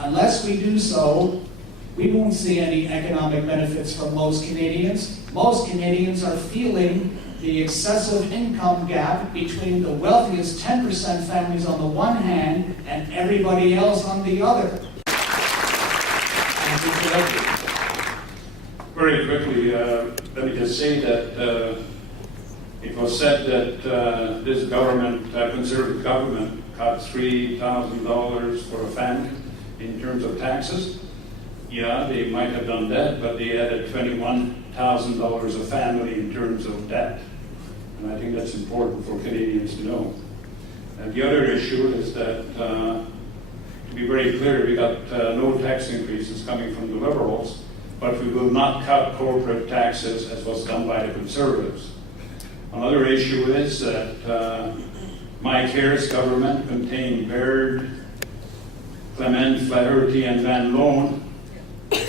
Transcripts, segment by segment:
Unless we do so, we won't see any economic benefits from most Canadians. Most Canadians are feeling the excessive income gap between the wealthiest 10% families on the one hand and everybody else on the other. Very quickly, let me just say that it was said that this government, Conservative government, cut $3,000 for a family in terms of taxes. Yeah, they might have done that, but they added $21,000 a family in terms of debt. And I think that's important for Canadians to know. And the other issue is that, to be very clear, we got no tax increases coming from the Liberals, but we will not cut corporate taxes as was done by the Conservatives. Another issue is that Mike Harris' government contained Baird, Clement, Flaherty, and Van Loan,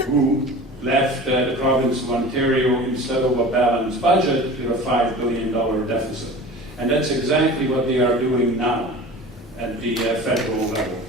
who left the province of Ontario, instead of a balanced budget, with a $5 billion deficit. And that's exactly what they are doing now at the federal level.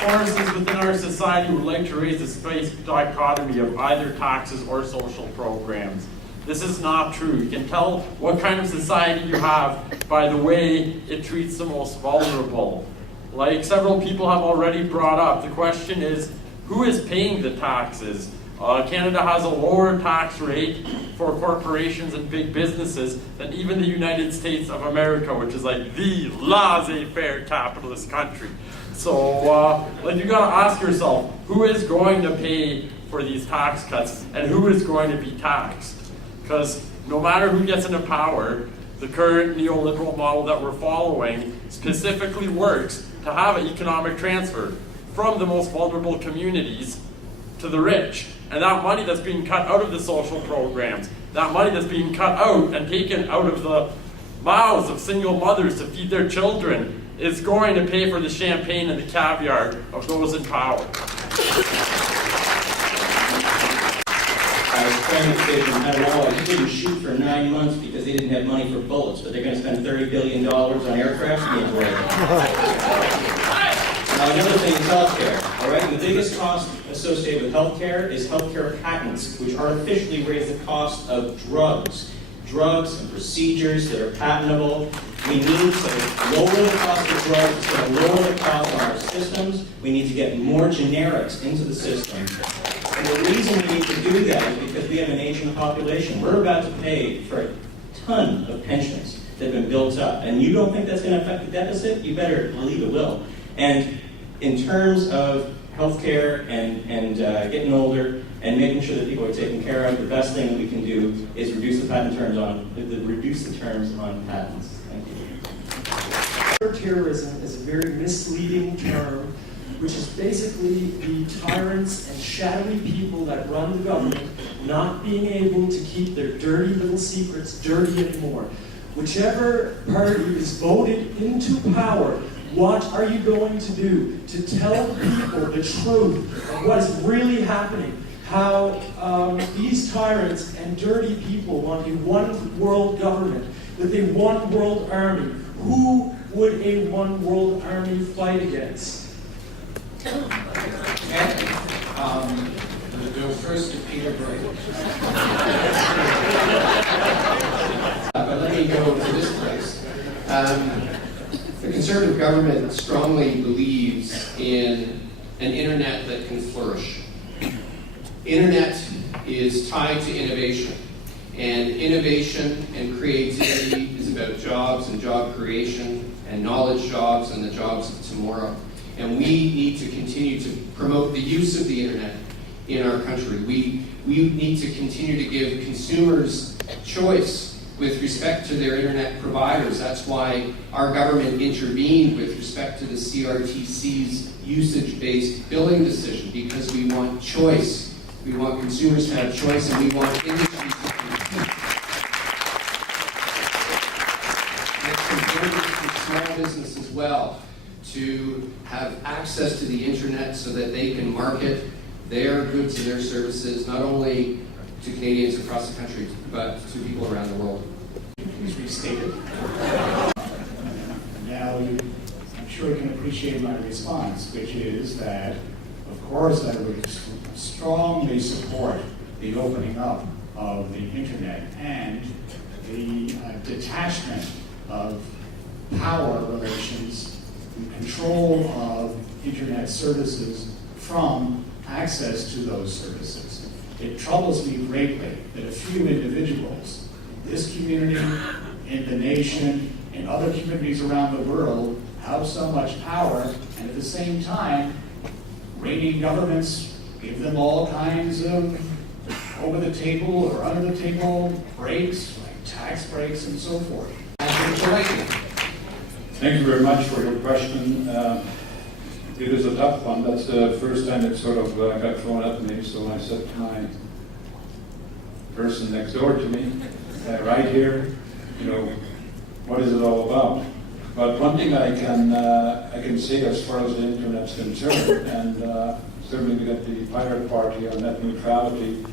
Forces within our society would like to raise the space dichotomy of either taxes or social programs. This is not true. You can tell what kind of society you have by the way it treats the most vulnerable. Like several people have already brought up, the question is, who is paying the taxes? Canada has a lower tax rate for corporations and big businesses than even the United States of America, which is like the laissez-faire capitalist country. So, you gotta ask yourself, who is going to pay for these tax cuts and who is going to be taxed? Because no matter who gets into power, the current neoliberal model that we're following specifically works to have an economic transfer from the most vulnerable communities to the rich. And that money that's being cut out of the social programs, that money that's being cut out and taken out of the mouths of single mothers to feed their children, is going to pay for the champagne and the caviar of those in power. I was trying to say from Waterloo, he didn't shoot for 9 months because they didn't have money for bullets, but they're going to spend $30 billion on aircraft. Now, another thing is healthcare. All right, the biggest cost associated with healthcare is healthcare patents, which artificially raise the cost of drugs and procedures that are patentable. We need to lower the cost of drugs, it's going to lower the cost on our systems. We need to get more generics into the system. And the reason we need to do that is because we have an aging population. We're about to pay for a ton of pensions that have been built up. And you don't think that's going to affect the deficit? You better believe it will. And in terms of healthcare and getting older and making sure that people are taken care of, the best thing that we can do is reduce the terms on patents. Thank you. Terrorism is a very misleading term, which is basically the tyrants and shadowy people that run the government not being able to keep their dirty little secrets dirty anymore. Whichever party is voted into power, what are you going to do to tell people the truth of what is really happening? How these tyrants and dirty people want a one world government with a one world army. Who would a one world army fight against? I'm going to go first to Peter Bray. But let me go to this place. The Conservative government strongly believes in an internet that can flourish. Internet is tied to innovation, and innovation and creativity is about jobs and job creation and knowledge jobs and the jobs of tomorrow. And we need to continue to promote the use of the internet in our country. We need to continue to give consumers choice with respect to their internet providers. That's why our government intervened with respect to the CRTC's usage-based billing decision, because we want choice. We want consumers to have choice, and we want industry to compete. And it's important for small business as well to have access to the internet so that they can market their goods and their services not only to Canadians across the country, but to people around the world. Please stated. Now, I'm sure you can appreciate my response, which is that, of course, I would strongly support the opening up of the internet and the detachment of power relations and control of internet services from access to those services. It troubles me greatly that a few individuals in this community, in the nation, in other communities around the world have so much power, and at the same time, reigning governments give them all kinds of over-the-table or under-the-table breaks, like tax breaks and so forth. Thank you very much for your question. It is a tough one. That's the first time it sort of got thrown at me, so I said to my person next door to me, right here, what is it all about? But one thing I can say as far as the internet's concerned, and certainly we got the Pirate Party on net neutrality,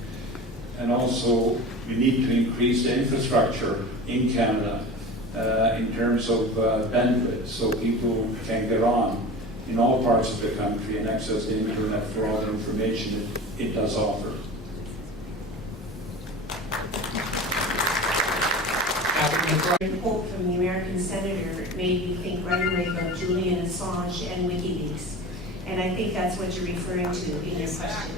and also we need to increase the infrastructure in Canada in terms of bandwidth, so people can get on in all parts of the country and access the internet for all the information it does offer. The quote from the American senator made me think right away about Julian Assange and WikiLeaks. And I think that's what you're referring to in your question.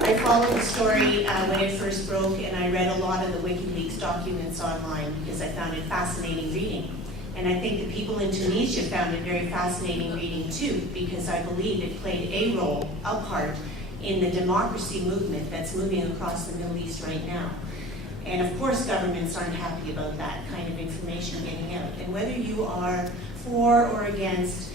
I followed the story when it first broke, and I read a lot of the WikiLeaks documents online because I found it fascinating reading. And I think the people in Tunisia found it very fascinating reading too, because I believe it played a part in the democracy movement that's moving across the Middle East right now. And of course, governments aren't happy about that kind of information getting out. And whether you are for or against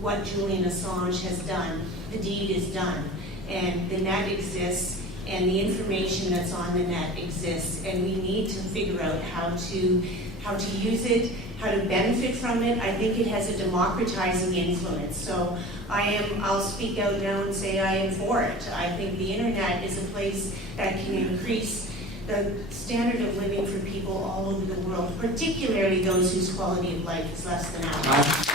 what Julian Assange has done, the deed is done. And the net exists, and the information that's on the net exists, and we need to figure out how to use it, how to benefit from it. I think it has a democratizing influence. So I'll speak out now and say I am for it. I think the internet is a place that can increase the standard of living for people all over the world, particularly those whose quality of life is less than ours.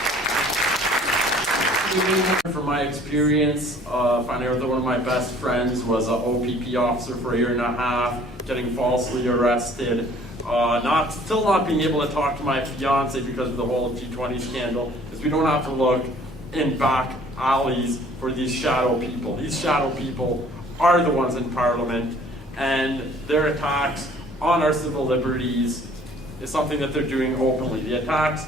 From my experience, finding out that one of my best friends was an OPP officer for a year and a half, getting falsely arrested, still not being able to talk to my fiance because of the whole G20 scandal, because we don't have to look in back alleys for these shadow people. These shadow people are the ones in Parliament, and their attacks on our civil liberties is something that they're doing openly. The attacks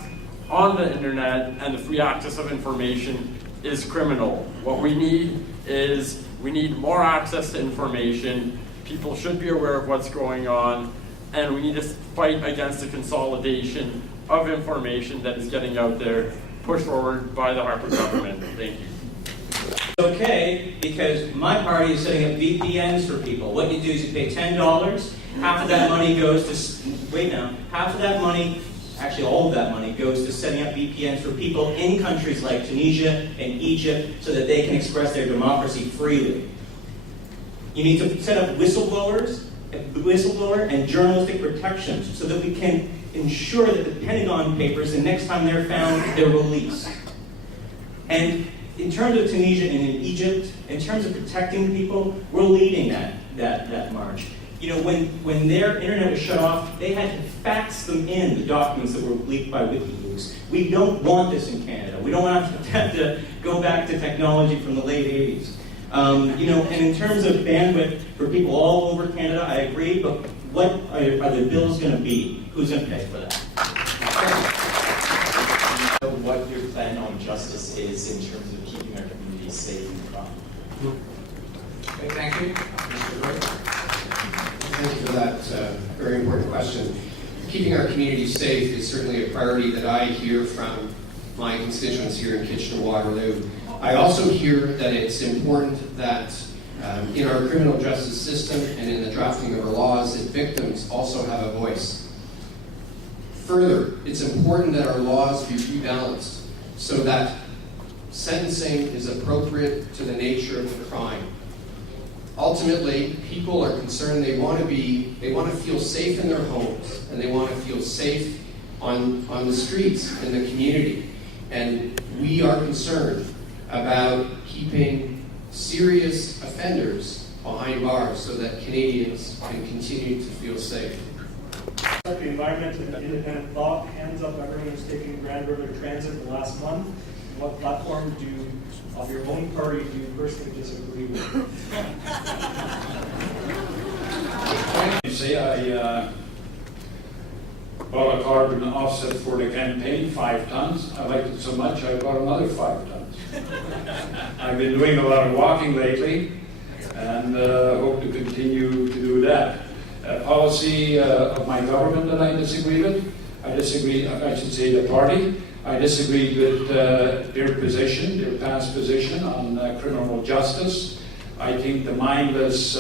on the internet and the free access of information is criminal. What we need is more access to information. People should be aware of what's going on, and we need to fight against the consolidation of information that is getting out there, pushed forward by the Harper government. Thank you. Okay, because my party is setting up VPNs for people. What you do is you pay $10, half of that money goes to, half of that money, actually all of that money goes to setting up VPNs for people in countries like Tunisia and Egypt so that they can express their democracy freely. You need to set up whistleblower and journalistic protections so that we can ensure that the Pentagon Papers, the next time they're found, they're released. And in terms of Tunisia and in Egypt, in terms of protecting people, we're leading that march. When their internet was shut off, they had to fax them in, the documents that were leaked by WikiLeaks. We don't want this in Canada. We don't want to have to go back to technology from the late 80s. And in terms of bandwidth for people all over Canada, I agree, but what are the bills going to be? Who's going to pay for that? What your plan on justice is in terms of keeping our communities safe from crime. Okay, thank you. Thank you for that very important question. Keeping our communities safe is certainly a priority that I hear from my constituents here in Kitchener-Waterloo. I also hear that it's important that in our criminal justice system and in the drafting of our laws, that victims also have a voice. Further, it's important that our laws be rebalanced so that sentencing is appropriate to the nature of the crime. Ultimately, people are concerned they want to be They want to feel safe in their homes, and they want to feel safe on the streets in the community. And we are concerned about keeping serious offenders behind bars so that Canadians can continue to feel safe. The environment and independent thought, hands up everyone who's taken Grand River Transit in the last month. What platform do you, of your own party, do you personally disagree with? You say I bought a carbon offset for the campaign, 5 tons. I liked it so much I bought another 5 tons. I've been doing a lot of walking lately and hope to continue to do that. Policy of my government that I disagree with. I should say the party. I disagree with their position, their past position on criminal justice. I think the mindless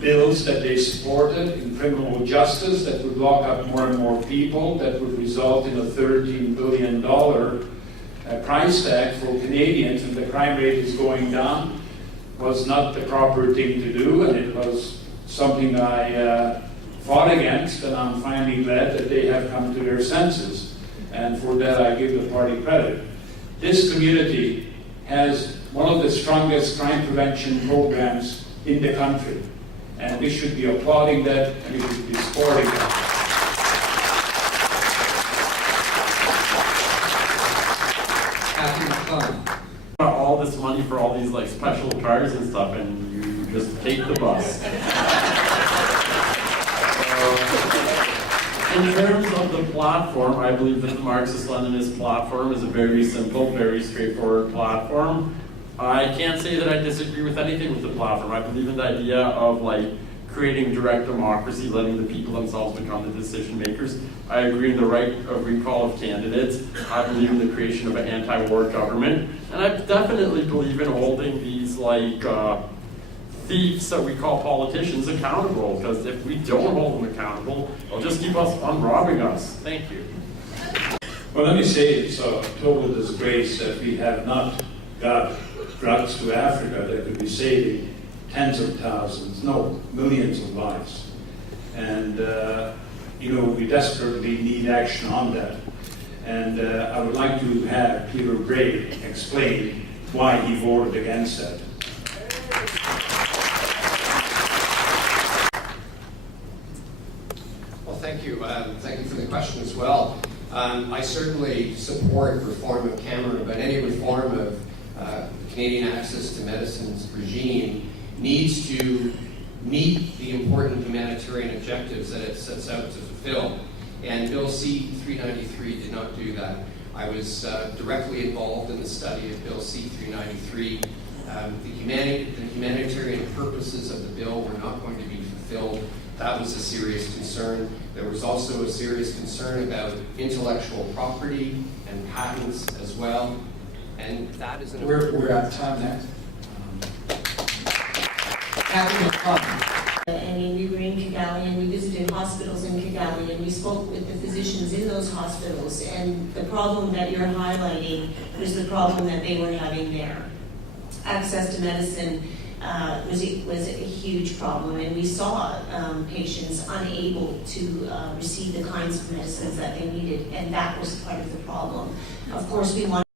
bills that they supported in criminal justice that would lock up more and more people, that would result in a $13 billion price tag for Canadians, and the crime rate is going down, was not the proper thing to do, and it was something I fought against, and I'm finally glad that they have come to their senses. And for that I give the party credit. This community has one of the strongest crime prevention programs in the country. And we should be applauding that, and we should be supporting that. All this money for all these like special cars and stuff, and you just take the bus. In terms of the platform, I believe that the Marxist-Leninist platform is a very simple, very straightforward platform. I can't say that I disagree with anything with the platform. I believe in the idea of like creating direct democracy, letting the people themselves become the decision makers. I agree in the right of recall of candidates. I believe in the creation of an anti-war government. And I definitely believe in holding these like thieves that we call politicians accountable, because if we don't hold them accountable, they'll just keep us on robbing us. Thank you. Well, let me say it's a total disgrace that we have not got drugs to Africa that could be saving tens of thousands, no, millions of lives. And, we desperately need action on that. And I would like to have Peter Bray explain why he voted against that. Well, thank you. Thank you for the question as well. I certainly support reform of CAMERA, but any reform of Canadian access to medicines regime needs to meet the important humanitarian objectives that it sets out to fulfill. And Bill C-393 did not do that. I was directly involved in the study of Bill C-393. The humanitarian purposes of the bill were not going to be fulfilled. That was a serious concern. There was also a serious concern about intellectual property and patents as well. And that is We're out of time now. Having fun. And we were in Kigali and we visited hospitals in Kigali and we spoke with the physicians in those hospitals, and the problem that you're highlighting was the problem that they were having there. Access to medicine was a huge problem, and we saw patients unable to receive the kinds of medicines that they needed, and that was part of the problem. Of course, we want